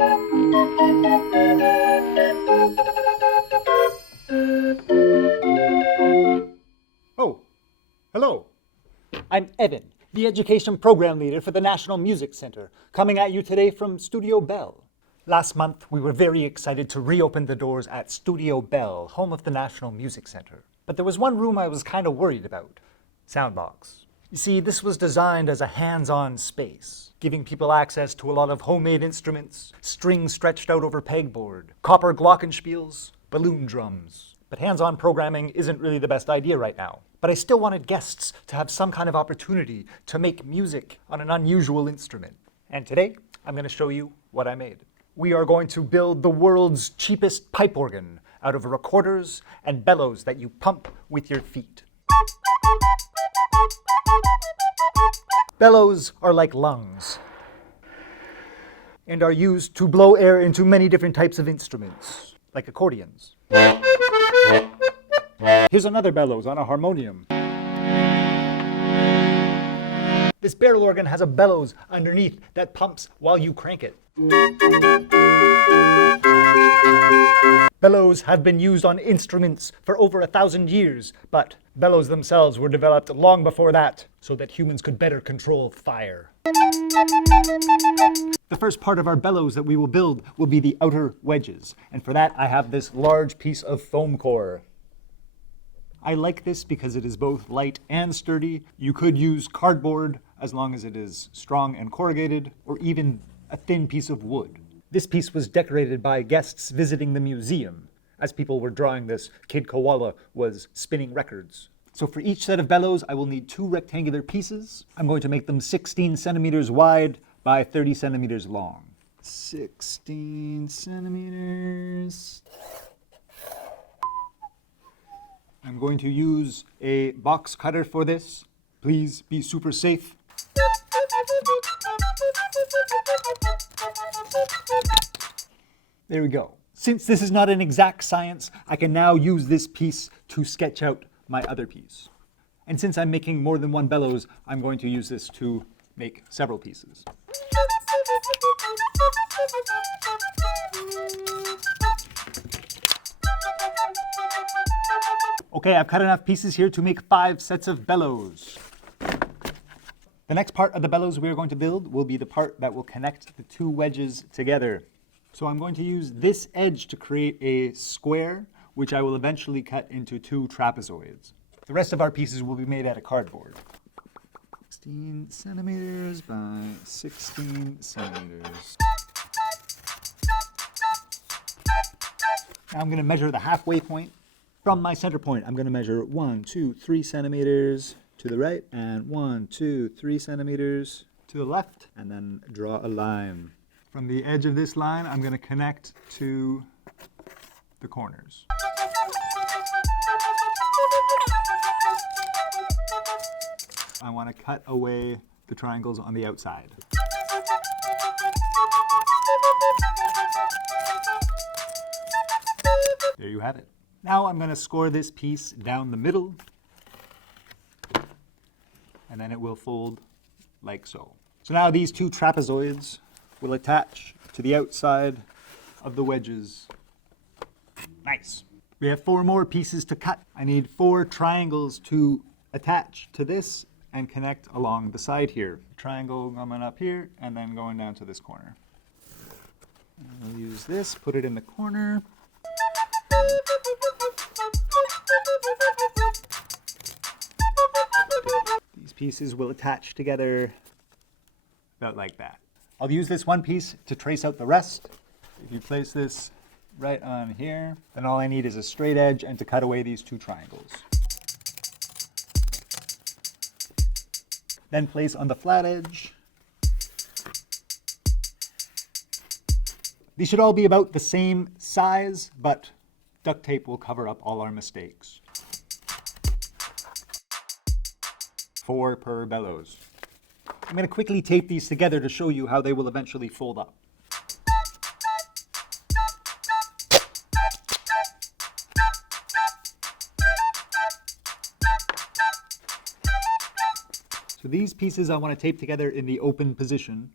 Oh, hello. I'm Evan, the Education Program Leader for the National Music Center, coming at you today from Studio Bell. Last month, we were very excited to reopen the doors at Studio Bell, home of the National Music Center. But there was one room I was kind of worried about: Soundbox. You see, this was designed as a hands-on space, giving people access to a lot of homemade instruments, strings stretched out over pegboard, copper glockenspiels, balloon drums. But hands-on programming isn't really the best idea right now. But I still wanted guests to have some kind of opportunity to make music on an unusual instrument. And today, I'm going to show you what I made. We are going to build the world's cheapest pipe organ out of recorders and bellows that you pump with your feet. Bellows are like lungs and are used to blow air into many different types of instruments, like accordions. Here's another bellows on a harmonium. This barrel organ has a bellows underneath that pumps while you crank it. Bellows have been used on instruments for over 1,000 years, but bellows themselves were developed long before that, so that humans could better control fire. The first part of our bellows that we will build will be the outer wedges, and for that I have this large piece of foam core. I like this because it is both light and sturdy. You could use cardboard as long as it is strong and corrugated, or even a thin piece of wood. This piece was decorated by guests visiting the museum. As people were drawing this, Kid Koala was spinning records. So for each set of bellows, I will need 2 rectangular pieces. I'm going to make them 16 centimeters wide by 30 centimeters long. 16 centimeters. I'm going to use a box cutter for this. Please be super safe. There we go. Since this is not an exact science, I can now use this piece to sketch out my other piece. And since I'm making more than one bellows, I'm going to use this to make several pieces. Okay, I've cut enough pieces here to make 5 sets of bellows. The next part of the bellows we are going to build will be the part that will connect the 2 wedges together. So I'm going to use this edge to create a square, which I will eventually cut into 2 trapezoids. The rest of our pieces will be made out of cardboard. 16 centimeters by 16 centimeters. Now I'm going to measure the halfway point. From my center point, I'm going to measure 1, 2, 3 centimeters to the right, and 1, 2, 3 centimeters to the left, and then draw a line. From the edge of this line, I'm going to connect to the corners. I want to cut away the triangles on the outside. There you have it. Now I'm going to score this piece down the middle, and then it will fold like so. So now these 2 trapezoids will attach to the outside of the wedges. Nice. We have 4 more pieces to cut. I need 4 triangles to attach to this and connect along the side here. Triangle coming up here and then going down to this corner. And we'll use this, put it in the corner. These pieces will attach together about like that. I'll use this one piece to trace out the rest. If you place this right on here, then all I need is a straight edge and to cut away these 2 triangles. Then place on the flat edge. These should all be about the same size, but duct tape will cover up all our mistakes. 4 per bellows. I'm going to quickly tape these together to show you how they will eventually fold up. So these pieces I want to tape together in the open position.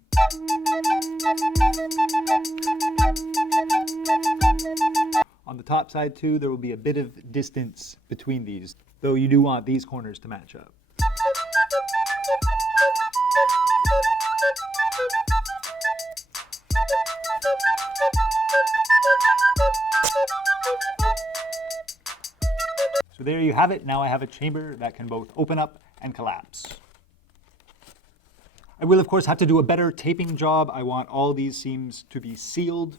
the top side too, there will be a bit of distance between these, though you do want these corners to match up. So there you have it. Now I have a chamber that can both open up and collapse. I will of course have to do a better taping job. I want all these seams to be sealed.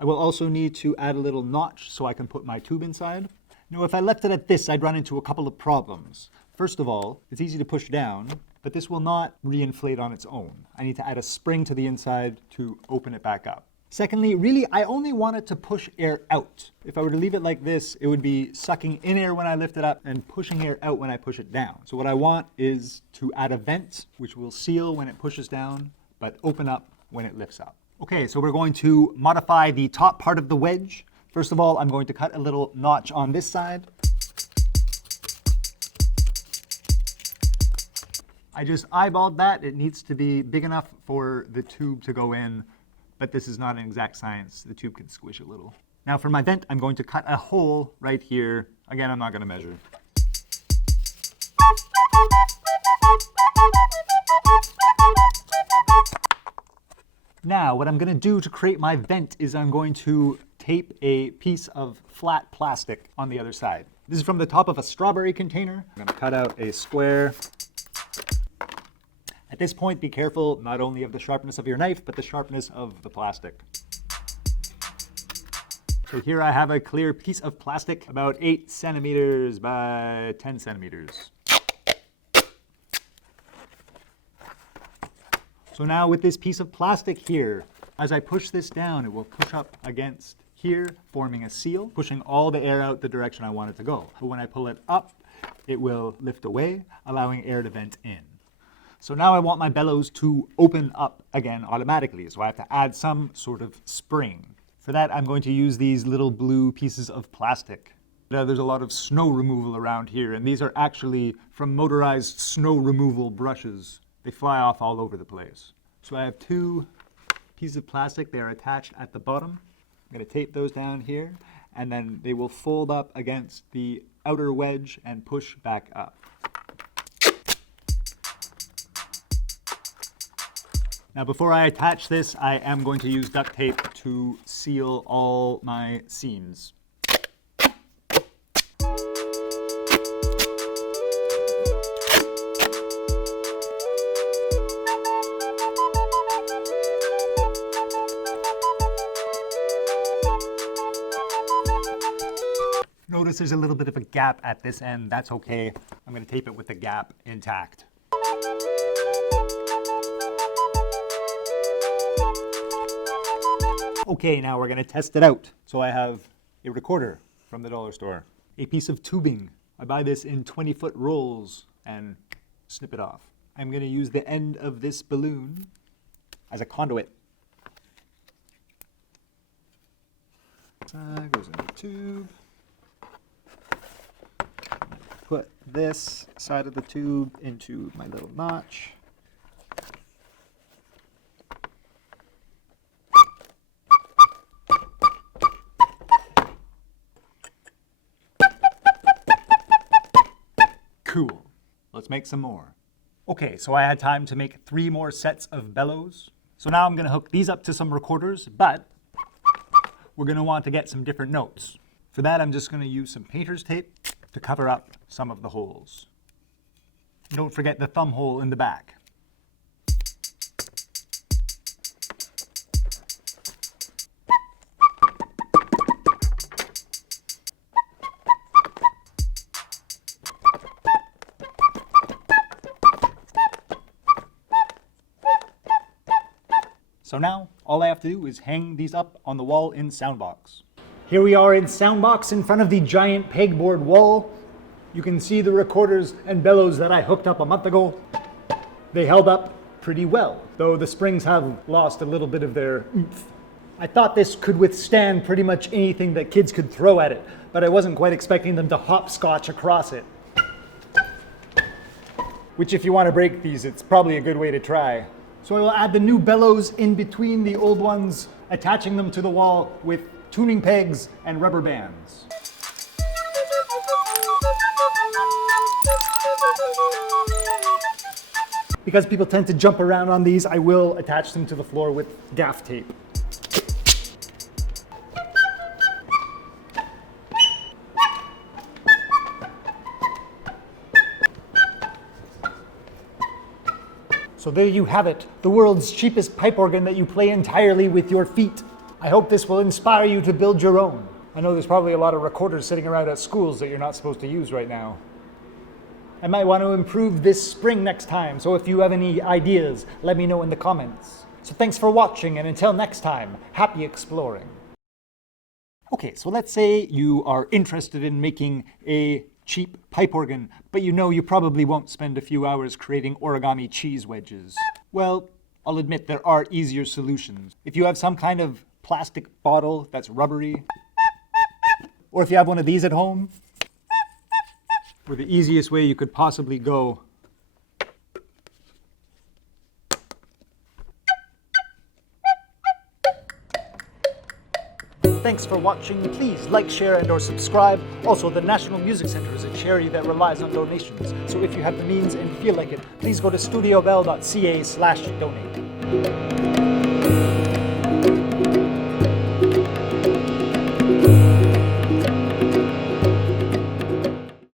I will also need to add a little notch so I can put my tube inside. Now if I left it at this, I'd run into a couple of problems. First of all, it's easy to push down, but this will not reinflate on its own. I need to add a spring to the inside to open it back up. Secondly, really, I only want it to push air out. If I were to leave it like this, it would be sucking in air when I lift it up and pushing air out when I push it down. So what I want is to add a vent, which will seal when it pushes down, but open up when it lifts up. Okay, so we're going to modify the top part of the wedge. First of all, I'm going to cut a little notch on this side. I just eyeballed that. It needs to be big enough for the tube to go in, but this is not an exact science. The tube can squish a little. Now for my vent, I'm going to cut a hole right here. Again, I'm not going to measure. Now, what I'm going to do to create my vent is I'm going to tape a piece of flat plastic on the other side. This is from the top of a strawberry container. I'm going to cut out a square. At this point, be careful not only of the sharpness of your knife, but the sharpness of the plastic. So here I have a clear piece of plastic about 8 centimeters by 10 centimeters. So now with this piece of plastic here, as I push this down, it will push up against here, forming a seal, pushing all the air out the direction I want it to go. But when I pull it up, it will lift away, allowing air to vent in. So now I want my bellows to open up again automatically, so I have to add some sort of spring. For that, I'm going to use these little blue pieces of plastic. Now, there's a lot of snow removal around here, and these are actually from motorized snow removal brushes. They fly off all over the place. So I have 2 pieces of plastic. They are attached at the bottom. I'm going to tape those down here, and then they will fold up against the outer wedge and push back up. Now before I attach this, I am going to use duct tape to seal all my seams. Notice there's a little bit of a gap at this end. That's okay. I'm going to tape it with the gap intact. Okay, now we're going to test it out. So I have a recorder from the dollar store, a piece of tubing. I buy this in 20-foot rolls and snip it off. I'm going to use the end of this balloon as a conduit. That goes in the tube. Put this side of the tube into my little notch. Cool. Let's make some more. Okay, so I had time to make 3 more sets of bellows. So now I'm going to hook these up to some recorders, but we're going to want to get some different notes. For that, I'm just going to use some painter's tape to cover up some of the holes. Don't forget the thumb hole in the back. So now, all I have to do is hang these up on the wall in Soundbox. Here we are in Soundbox in front of the giant pegboard wall. You can see the recorders and bellows that I hooked up a month ago. They held up pretty well, though the springs have lost a little bit of their oomph. I thought this could withstand pretty much anything that kids could throw at it, but I wasn't quite expecting them to hopscotch across it. Which, if you want to break these, it's probably a good way to try. So I will add the new bellows in between the old ones attaching them to the wall with tuning pegs and rubber bands. Because people tend to jump around on these, I will attach them to the floor with gaff tape. So there you have it, the world's cheapest pipe organ that you play entirely with your feet. I hope this will inspire you to build your own. I know there's probably a lot of recorders sitting around at schools that you're not supposed to use right now. I might want to improve this spring next time, so if you have any ideas, let me know in the comments. So thanks for watching, and until next time, happy exploring. Okay, so let's say you are interested in making a cheap pipe organ, but you know you probably won't spend a few hours creating origami cheese wedges. Well, I'll admit there are easier solutions. If you have some kind of plastic bottle that's rubbery, or if you have one of these at home, or the easiest way you could possibly go. Thanks for watching. Please like, share, and or subscribe. Also, the National Music Center is a charity that relies on donations. So if you have the means and feel like it, please go to studiobell.ca/donate.